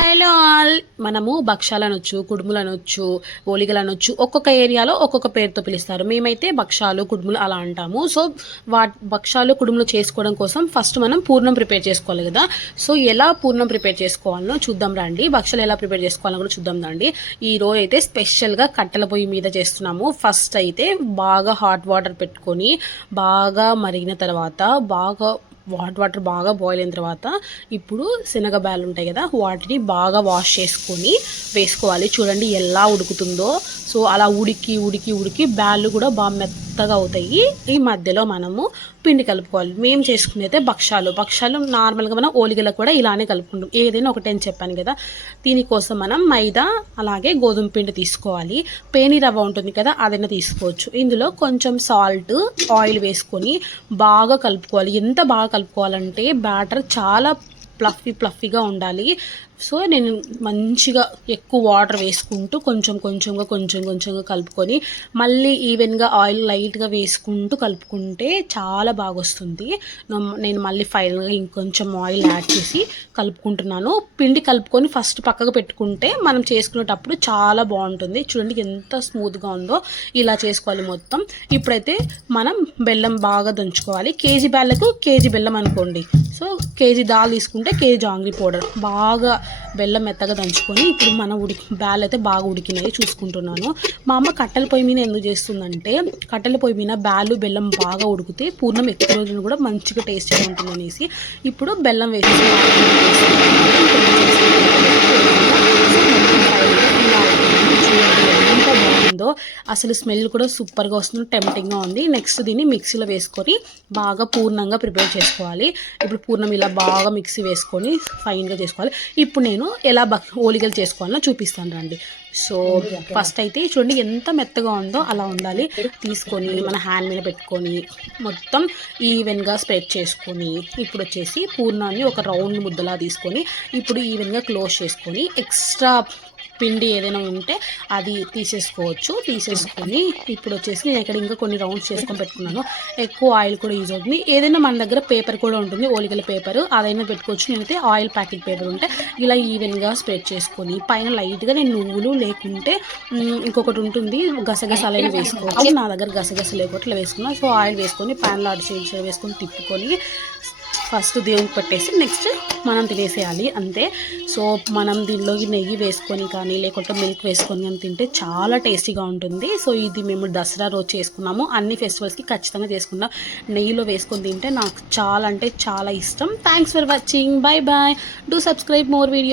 Hello all, మనము భక్షాలు అనొచ్చు, కుడుములు అనొచ్చు, ఓలిగలు అనొచ్చు. ఒక్కొక్క ఏరియాలో ఒక్కొక్క పేరుతో పిలుస్తారు. మేమైతే భక్షాలు, కుడుములు అలా అంటాము. సో భక్షాలు, కుడుములు చేసుకోవడం కోసం ఫస్ట్ మనం పూర్ణం ప్రిపేర్ చేసుకోవాలి కదా. సో ఎలా పూర్ణం ప్రిపేర్ చేసుకోవాలో చూద్దాం రండి. భక్షాలు ఎలా ప్రిపేర్ చేసుకోవాలో కూడా చూద్దాం రండి. ఈ రోజు అయితే స్పెషల్గా కట్టెల పొయ్యి మీద చేస్తున్నాము. ఫస్ట్ అయితే బాగా హాట్ వాటర్ పెట్టుకొని బాగా మరిగిన తర్వాత వాటర్ బాగా బాయిల్ అయిన తర్వాత ఇప్పుడు శనగ బ్యాలు ఉంటాయి కదా, వాటిని బాగా వాష్ చేసుకొని వేసుకోవాలి. చూడండి ఎలా ఉడుకుతుందో. సో అలా ఉడికి ఉడికి ఉడికి బ్యాళ్ళు కూడా బాగా మెత్తగా అవుతాయి. ఈ మధ్యలో మనము పిండి కలుపుకోవాలి. మేము చేసుకునేదే భక్షాలు నార్మల్గా మనం ఓలిగలకు కూడా ఇలానే కలుపుకుంటాం. ఏదైనా ఒకటే అని చెప్పాను కదా. దీనికోసం మనం మైదా అలాగే గోధుమ పిండి తీసుకోవాలి. పేని రవ్వ ఉంటుంది కదా, అదైనా తీసుకోవచ్చు. ఇందులో కొంచెం సాల్ట్, ఆయిల్ వేసుకొని బాగా కలుపుకోవాలి. ఎంత బాగా కలుపుకోవాలంటే బ్యాటర్ చాలా ఫ్లఫీగా ఉండాలి. సో నేను మంచిగా ఎక్కువ వాటర్ వేసుకుంటూ కొంచెంగా కలుపుకొని మళ్ళీ ఈవెన్గా ఆయిల్ లైట్గా వేసుకుంటూ కలుపుకుంటే చాలా బాగా వస్తుంది. నేను మళ్ళీ ఫైనల్గా ఇంకొంచెం ఆయిల్ యాడ్ చేసి కలుపుకుంటున్నాను. పిండి కలుపుకొని ఫస్ట్ పక్కకు పెట్టుకుంటే మనం చేసుకునేటప్పుడు చాలా బాగుంటుంది. చూడండి ఎంత స్మూత్గా ఉందో. ఇలా చేసుకోవాలి మొత్తం. ఇప్పుడైతే మనం బెల్లం బాగా దంచుకోవాలి. కేజీ బ్యాళ్ళకు కేజీ బెల్లం అనుకోండి. సో కేజీ దాల్ తీసుకుంటే కేజీ జాంగ్రీ పౌడర్ బాగా బెల్లం మెత్తగా దంచుకొని ఇప్పుడు మన బ్యాల్ అయితే బాగా ఉడికినాయి చూసుకుంటున్నాను. మా అమ్మ కట్టెల పొయ్యి మీద ఎందుకు చేస్తుందంటే కట్టెల పొయ్యి మీద బ్యాలు బెల్లం బాగా ఉడికితే పూర్ణం ఎక్కువ రోజులు కూడా మంచిగా టేస్ట్గా ఉంటుంది అనేసి ఇప్పుడు బెల్లం వేసి అసలు స్మెల్ కూడా సూపర్గా వస్తుంది, టెంప్టింగ్గా ఉంది. నెక్స్ట్ దీన్ని మిక్సీలో వేసుకొని బాగా పూర్ణంగా ప్రిపేర్ చేసుకోవాలి. ఇప్పుడు పూర్ణం ఇలా బాగా మిక్సీ వేసుకొని ఫైన్గా చేసుకోవాలి. ఇప్పుడు నేను ఎలా ఓలిగలు చేసుకోవాలో చూపిస్తాను రండి. సో ఫస్ట్ అయితే చూడండి ఎంత మెత్తగా ఉందో అలా ఉండాలి. తీసుకొని మన హ్యాండ్ మీద పెట్టుకొని మొత్తం ఈవెన్గా స్ప్రెడ్ చేసుకొని ఇప్పుడు వచ్చేసి పూర్ణాన్ని ఒక రౌండ్ ముద్దలా తీసుకొని ఇప్పుడు ఈవెన్గా క్లోజ్ చేసుకొని ఎక్స్ట్రా పిండి ఏదైనా ఉంటే అది తీసేసుకొని ఇప్పుడు వచ్చేసి నేను ఇక్కడ ఇంకా కొన్ని రౌండ్స్ చేసుకొని పెట్టుకున్నాను. ఎక్కువ ఆయిల్ కూడా యూజ్ అవుతుంది. ఏదైనా మన దగ్గర పేపర్ కూడా ఉంటుంది, ఓలిగల పేపర్, అదైనా పెట్టుకోవచ్చు. నేనైతే ఆయిల్ ప్యాకెట్ పేపర్ ఉంటే ఇలా ఈవెన్గా స్ప్రెడ్ చేసుకొని పైన లైట్గా నేను నువ్వులు లేకుంటే ఇంకొకటి ఉంటుంది గసగసాలైనా వేసుకోవచ్చు. నా దగ్గర గసగస లేకపోతే ఇట్లా వేసుకున్నాను. సో ఆయిల్ వేసుకొని ప్యాన్లో అటు సైడ్ వేసుకొని తిప్పుకొని ఫస్ట్ దేవునికి పెట్టేసి నెక్స్ట్ మనం తినేసేయాలి అంతే. సో మనం దీనిలోకి నెయ్యి వేసుకొని కానీ లేకుంటే మిల్క్ వేసుకొని కానీ తింటే చాలా టేస్టీగా ఉంటుంది. సో ఇది మేము దసరా రోజు చేసుకున్నాము. అన్ని ఫెస్టివల్స్కి ఖచ్చితంగా చేసుకున్నాం. నెయ్యిలో వేసుకొని తింటే నాకు చాలా అంటే చాలా ఇష్టం. Thanks for watching. Bye bye. Do subscribe more video.